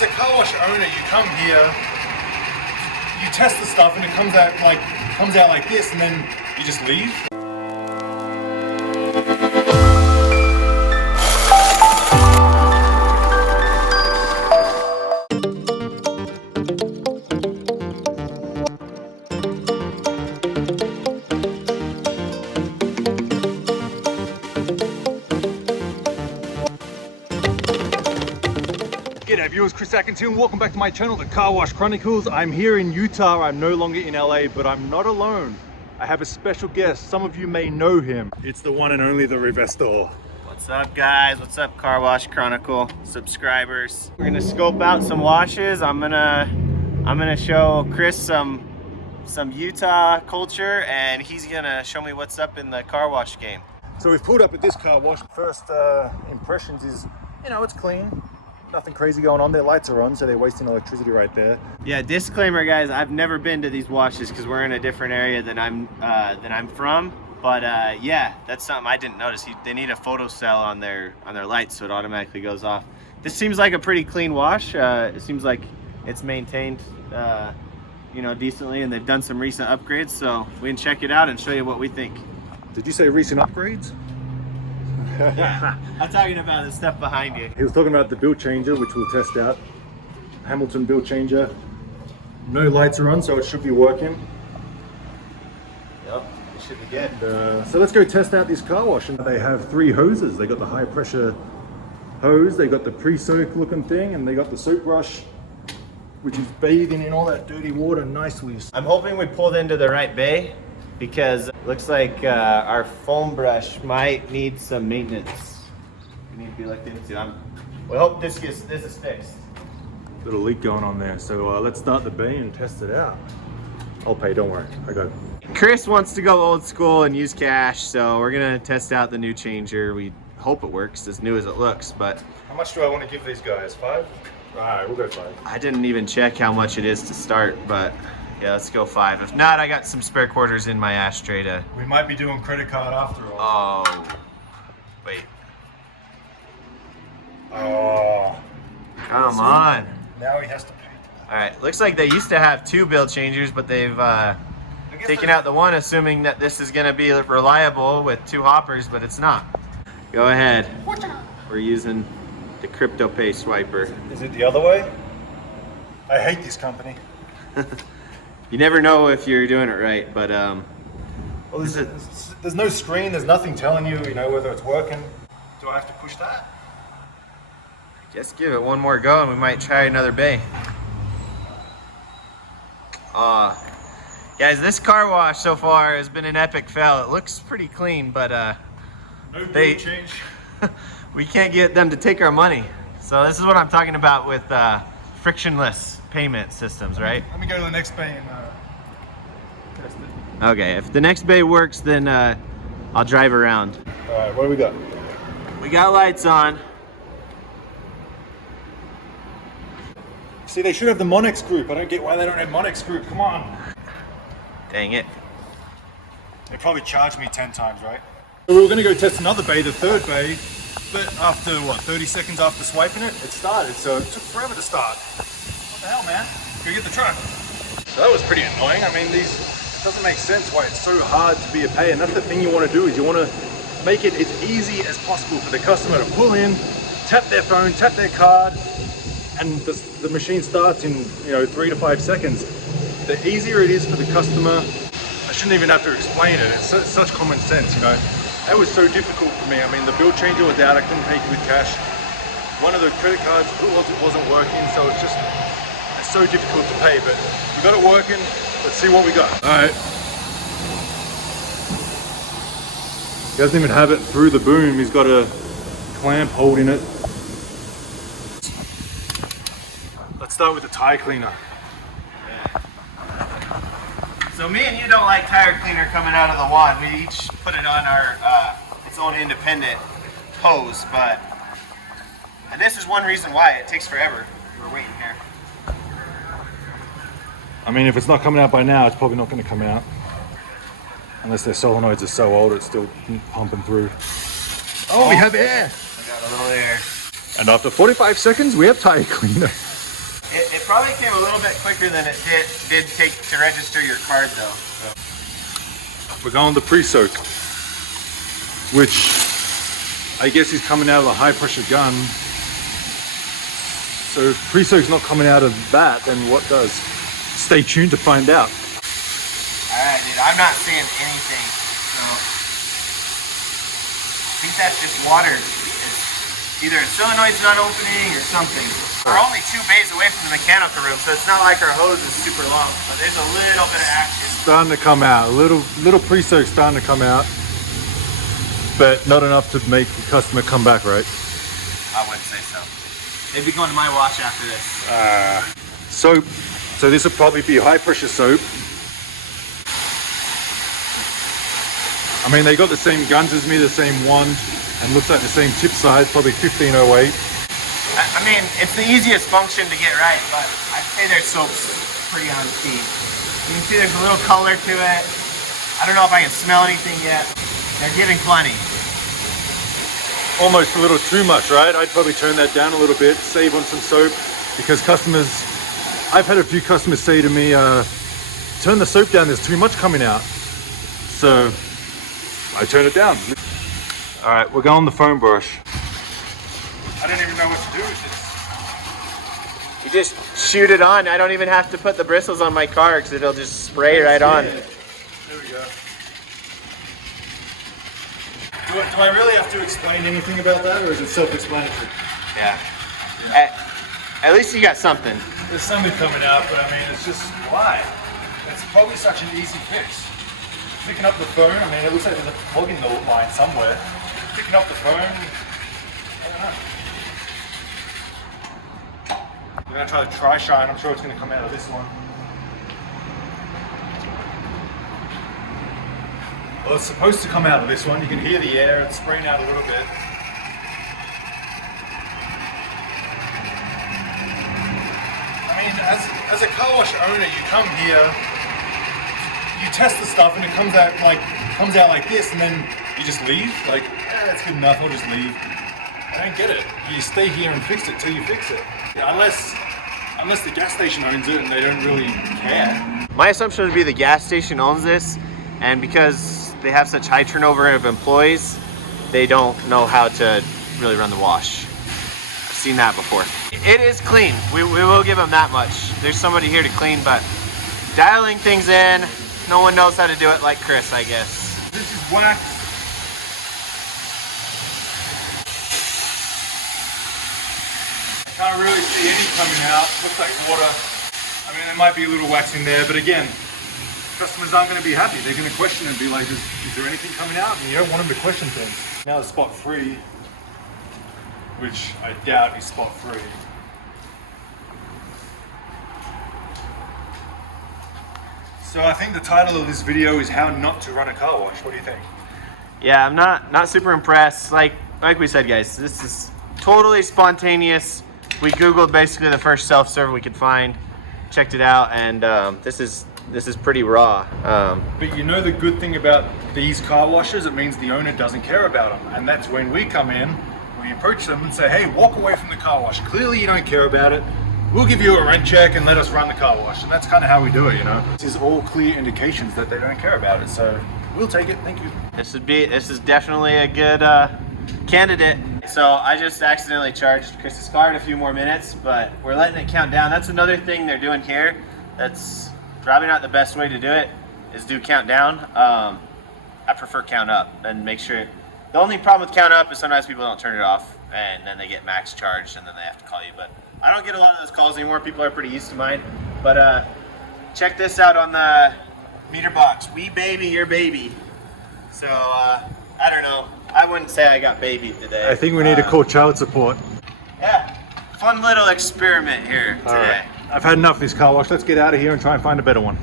as a car wash owner, you come here, you test the stuff, and it comes out like this, and then you just leave. G'day viewers, Chris Atkins here and welcome back to my channel, The Car Wash Chronicles. I'm here in Utah, I'm no longer in LA, but I'm not alone. I have a special guest, some of you may know him. It's the one and only the Revestor. What's up guys, what's up Car Wash Chronicle subscribers? We're gonna scope out some washes. I'm gonna show Chris some Utah culture and he's gonna show me what's up in the car wash game. So we've pulled up at this car wash. First impressions is, you know, it's clean. Nothing crazy going on. Their lights are on, so they're wasting electricity right there. Yeah, disclaimer guys, I've never been to these washes because we're in a different area than I'm from. But yeah, that's something I didn't notice. They need a photo cell on their lights, so it automatically goes off. This seems like a pretty clean wash. It seems like it's maintained, you know, decently, and they've done some recent upgrades. So we can check it out and show you what we think. Did you say recent upgrades? Yeah, I'm talking about the stuff behind you. He was talking about the build changer, which we'll test out. Hamilton build changer. No lights are on, so it should be working. Yep, it should be good. So let's go test out this car wash. And they have 3 hoses. They got the high pressure hose, they got the pre-soak looking thing, and they got the soap brush, which is bathing in all that dirty water nicely. I'm hoping we pulled into the right bay, because it looks like our foam brush might need some maintenance. We need to be looked into. We hope this is fixed. Little leak going on there. So let's start the bay and test it out. I'll pay, don't worry, I got it. Chris wants to go old school and use cash, so we're gonna test out the new changer. We hope it works, as new as it looks, but... How much do I want to give these guys? 5? All right, we'll go 5. I didn't even check how much it is to start, but yeah, let's go 5. If not, I got some spare quarters in my ashtray to... We might be doing credit card after all. Oh, wait. Oh. Come on. Now he has to pay. All right, looks like they used to have 2 bill changers, but they've taken out the one, assuming that this is gonna be reliable with 2 hoppers, but it's not. Go ahead. We're using the crypto pay swiper. Is it the other way? I hate this company. You never know if you're doing it right, but well, there's no screen, there's nothing telling you, you know, whether it's working. Do I have to push that? Just give it one more go and we might try another bay. Guys, this car wash so far has been an epic fail. It looks pretty clean, but no bill change. We can't get them to take our money. So this is what I'm talking about with frictionless payment systems, right? Let me go to the next bay and test it. Okay, if the next bay works, then I'll drive around. All right, what do we got? We got lights on. See, they should have the MONEXgroup. I don't get why they don't have MONEXgroup. Come on. Dang it. They probably charged me 10 times, right? So we were going to go test another bay, the 3rd bay, but after, what, 30 seconds after swiping it, it started, so it took forever to start. What the hell, man? Go get the truck. So that was pretty annoying. I mean, it doesn't make sense why it's so hard to be a pay, and that's the thing you want to do, is you want to make it as easy as possible for the customer to pull in, tap their phone, tap their card, and the machine starts in, you know, 3 to 5 seconds. The easier it is for the customer, I shouldn't even have to explain it. It's such common sense, you know. That was so difficult for me. I mean, the bill changer was out. I couldn't pay with cash. One of the credit cards wasn't working, so it's so difficult to pay. But we got it working. Let's see what we got. All right. He doesn't even have it through the boom. He's got a clamp holding it. Let's start with the tire cleaner. So me and you don't like tire cleaner coming out of the wand. We each put it on our its own independent hose, and this is one reason why it takes forever. We're waiting here. I mean, if it's not coming out by now, it's probably not going to come out. Unless their solenoids are so old, it's still pumping through. Oh, we have air. I got a little air. And after 45 seconds, we have tire cleaner. probably came a little bit quicker than it did take to register your card though. So. We're going to pre-soak, which I guess is coming out of a high pressure gun. So if pre-soak's not coming out of that, then what does? Stay tuned to find out. Alright dude, I'm not seeing anything. So I think that's just water. It's either a solenoid's not opening or something. We're only 2 bays away from the mechanical room, so it's not like our hose is super long, but there's a little bit of action. Starting to come out, a little pre-soak starting to come out, but not enough to make the customer come back, right? I wouldn't say so. They'd be going to my wash after this. Soap. So this will probably be high pressure soap. I mean, they got the same guns as me, the same wand, and looks like the same tip size, probably 1508. I mean, it's the easiest function to get right, but I'd say their soap's pretty on key. You can see there's a little color to it. I don't know if I can smell anything yet. They're giving plenty. Almost a little too much, right? I'd probably turn that down a little bit, save on some soap, because customers, I've had a few customers say to me, turn the soap down, there's too much coming out. So I turn it down. All right, we're going the foam brush. I don't even know what to do with this. You just shoot it on. I don't even have to put the bristles on my car because it'll just spray right on. There we go. Do I really have to explain anything about that, or is it self-explanatory? Yeah. At least you got something. There's something coming out, but I mean, it's just, why? It's probably such an easy fix. Picking up the phone, I mean, it looks like there's a plug in the line somewhere. Picking up the phone, I don't know. I'm gonna try the Tri-Shine. I'm sure it's gonna come out of this one. Well, it's supposed to come out of this one. You can hear the air, it's spraying out a little bit. I mean, as a car wash owner, you come here, you test the stuff, and it comes out like this, and then you just leave. Like, that's good enough. I'll just leave. I don't get it. You stay here and fix it till you fix it. Unless the gas station owns it and they don't really care. My assumption would be the gas station owns this, and because they have such high turnover of employees, they don't know how to really run the wash. I've seen that before. It is clean. We will give them that much. There's somebody here to clean, but dialing things in, no one knows how to do it like Chris, I guess. This is wax. Can't really see any coming out. Looks like water. I mean, there might be a little wax in there, but again, customers aren't going to be happy. They're going to question and be like, is there anything coming out? And you don't want them to question things. Now the spot free, which I doubt is spot free. So I think the title of this video is how not to run a car wash. What do you think? Yeah, I'm not super impressed. Like we said, guys, this is totally spontaneous. We Googled basically the first self-serve we could find, checked it out, and this is pretty raw. But you know the good thing about these car washes, it means the owner doesn't care about them. And that's when we come in, we approach them and say, hey, walk away from the car wash. Clearly you don't care about it. We'll give you a rent check and let us run the car wash. And that's kind of how we do it, you know. This is all clear indications that they don't care about it. So we'll take it, thank you. This is definitely a good candidate. So I just accidentally charged Chris's card a few more minutes, but we're letting it count down. That's another thing they're doing here. That's probably not the best way to do it, is do count down. I prefer count up and make sure. The only problem with count up is sometimes people don't turn it off and then they get max charged and then they have to call you. But I don't get a lot of those calls anymore. People are pretty used to mine. But check this out on the meter box. We baby your baby. So I don't know. I wouldn't say I got babied today. I think we need to call child support. Yeah, fun little experiment here today. All right. I've had enough of this car wash. Let's get out of here and try and find a better one.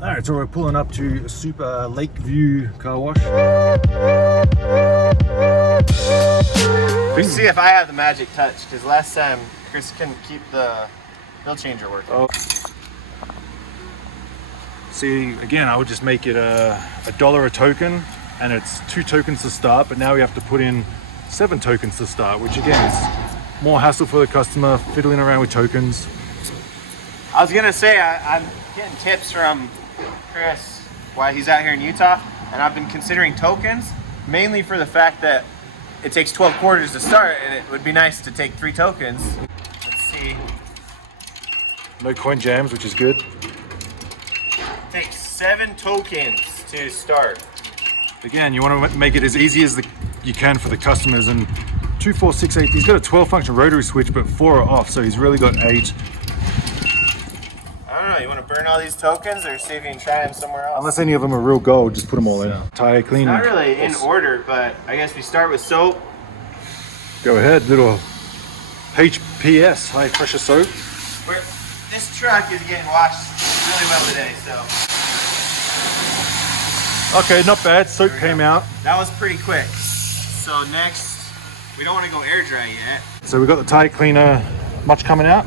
All right, so we're pulling up to a super Lakeview car wash. Let's see if I have the magic touch, because last time Chris couldn't keep the bill changer working. Oh. See, again, I would just make it $1 a token, and it's 2 tokens to start, but now we have to put in 7 tokens to start, which again is more hassle for the customer, fiddling around with tokens. I was gonna say I'm getting tips from Chris while he's out here in Utah, and I've been considering tokens mainly for the fact that it takes 12 quarters to start, and it would be nice to take 3 tokens. Let's see. No coin jams, which is good. It takes 7 tokens to start. Again, you want to make it as easy as you can for the customers. And 2, 4, 6, 8. He's got a 12 function rotary switch, but 4 are off, so he's really got 8. I don't know, you want to burn all these tokens or see if you can try them somewhere else? Unless any of them are real gold, just put them all in. Tire cleaner. Not really in order, but I guess we start with soap. Go ahead, little HPS, high pressure soap. This truck is getting washed really well today, so. Okay, not bad. Soap came out. That was pretty quick. So next, we don't want to go air dry yet. So we got the tire cleaner. Much coming out?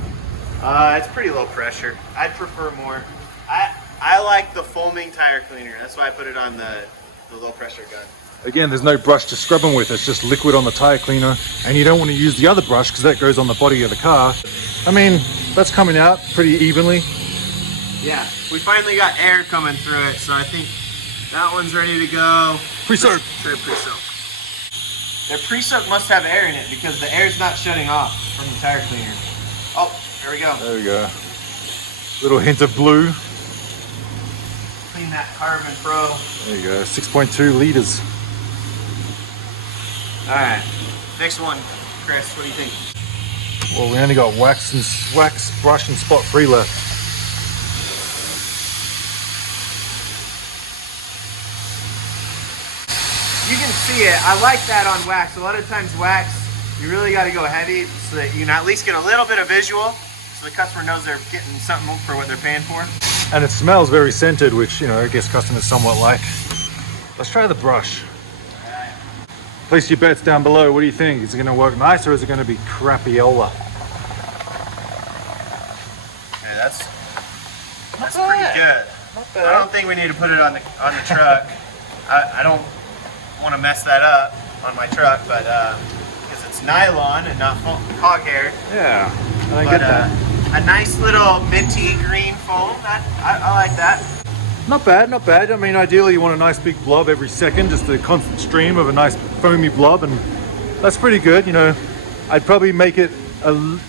It's pretty low pressure. I'd prefer more. I like the foaming tire cleaner. That's why I put it on the low pressure gun. Again, there's no brush to scrub them with. It's just liquid on the tire cleaner. And you don't want to use the other brush because that goes on the body of the car. I mean, that's coming out pretty evenly. Yeah, we finally got air coming through it, so I think that one's ready to go. Pre-soak. Try pre-soak. Their pre-soak must have air in it because the air's not shutting off from the tire cleaner. Oh, there we go. There we go. Little hint of blue. Clean that Carbon Pro. There you go, 6.2 liters. All right, next one, Chris, what do you think? Well, we only got wax, brush, and spot free left. You can see it. I like that on wax. A lot of times wax, you really got to go heavy so that you can at least get a little bit of visual so the customer knows they're getting something for what they're paying for. And it smells very scented, which, you know, I guess customers somewhat like. Let's try the brush. Place your bets down below. What do you think? Is it going to work nice or is it going to be crappiola? Okay, that's pretty good. Not bad. I don't think we need to put it on the truck. I don't want to mess that up on my truck, but because it's nylon and not hog hair. Yeah, I get that. A nice little minty green foam. I like that. Not bad, not bad. I mean, ideally you want a nice big blob every second, just a constant stream of a nice foamy blob, and that's pretty good. You know, I'd probably make it,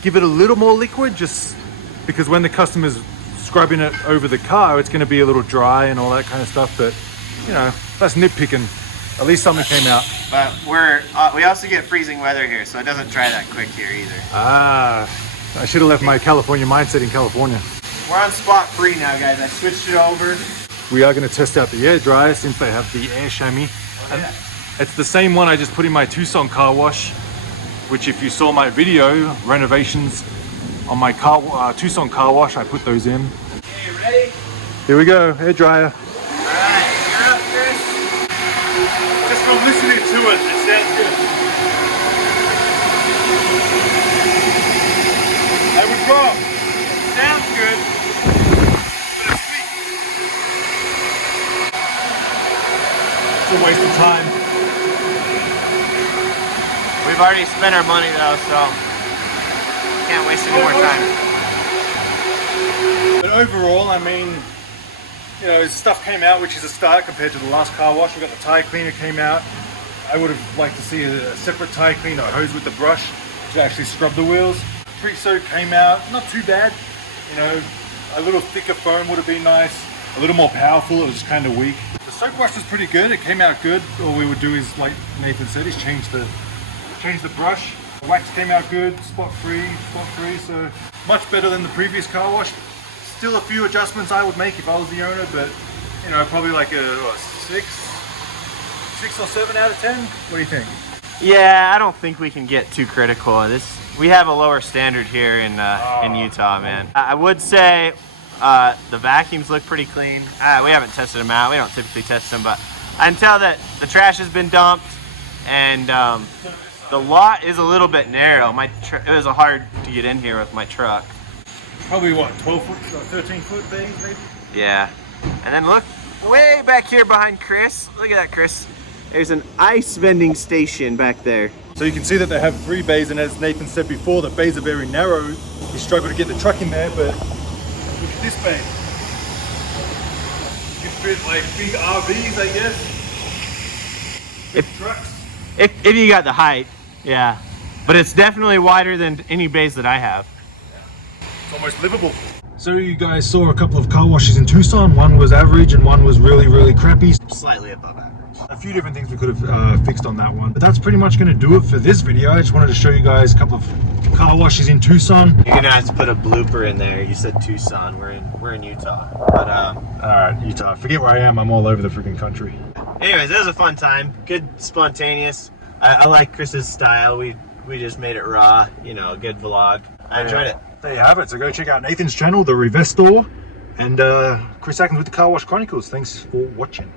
give it a little more liquid, just because when the customer's scrubbing it over the car, it's going to be a little dry and all that kind of stuff. But you know, that's nitpicking. At least something came out. But we also get freezing weather here, so it doesn't dry that quick here either. Ah, I should have left my California mindset in California. We're on spot free now, guys. I switched it over. We are going to test out the air dryer since they have the air chamois. Oh, yeah. It's the same one I just put in my Tucson car wash, which if you saw my video, renovations on my Tucson car wash, I put those in. Okay, you ready? Here we go, air dryer. Alright, you're up, Chris. Just from listening to it, it sounds good. I was wrong. It sounds good, but it's weak. It's a waste of time. We've already spent our money though, so can't waste any more time. But overall, I mean, you know, stuff came out, which is a start compared to the last car wash. We got the tire cleaner came out. I would have liked to see a separate tire cleaner, a hose with the brush to actually scrub the wheels. Pre-soak came out, not too bad. You know, a little thicker foam would have been nice. A little more powerful, it was just kind of weak. The soap brush was pretty good, it came out good. All we would do is, like Nathan said, is change the brush. The wax came out good, spot free, so much better than the previous car wash. Still a few adjustments I would make if I was the owner, but you know, probably like a 6 or 7 out of 10. What do you think? Yeah, I don't think we can get too critical of this. We have a lower standard here in Utah, man. I would say the vacuums look pretty clean. We haven't tested them out. We don't typically test them, but I can tell that the trash has been dumped, and the lot is a little bit narrow. It was hard to get in here with my truck. Probably what, 12 foot, 13 foot bays maybe? Yeah. And then look way back here behind Chris. Look at that, Chris. There's an ice vending station back there. So you can see that they have 3 bays, and as Nathan said before, the bays are very narrow. You struggle to get the truck in there, but this bay. You fit like big RVs, I guess. Big trucks. If you got the height, yeah. But it's definitely wider than any bays that I have. It's almost livable. So you guys saw a couple of car washes in Tucson. One was average and one was really, really crappy. Slightly above average. A few different things we could have fixed on that one. But that's pretty much going to do it for this video. I just wanted to show you guys a couple of car washes in Tucson. You're gonna have to put a blooper in there. You said Tucson. We're in Utah. But Alright, Utah. Forget where I am. I'm all over the freaking country. anyways, it was a fun time. Good, spontaneous. I like Chris's style. We just made it raw. You know, good vlog. I enjoyed it. There you have it. So go check out Nathan's channel, the Revestor, and Chris Atkins with the Car Wash Chronicles. Thanks for watching.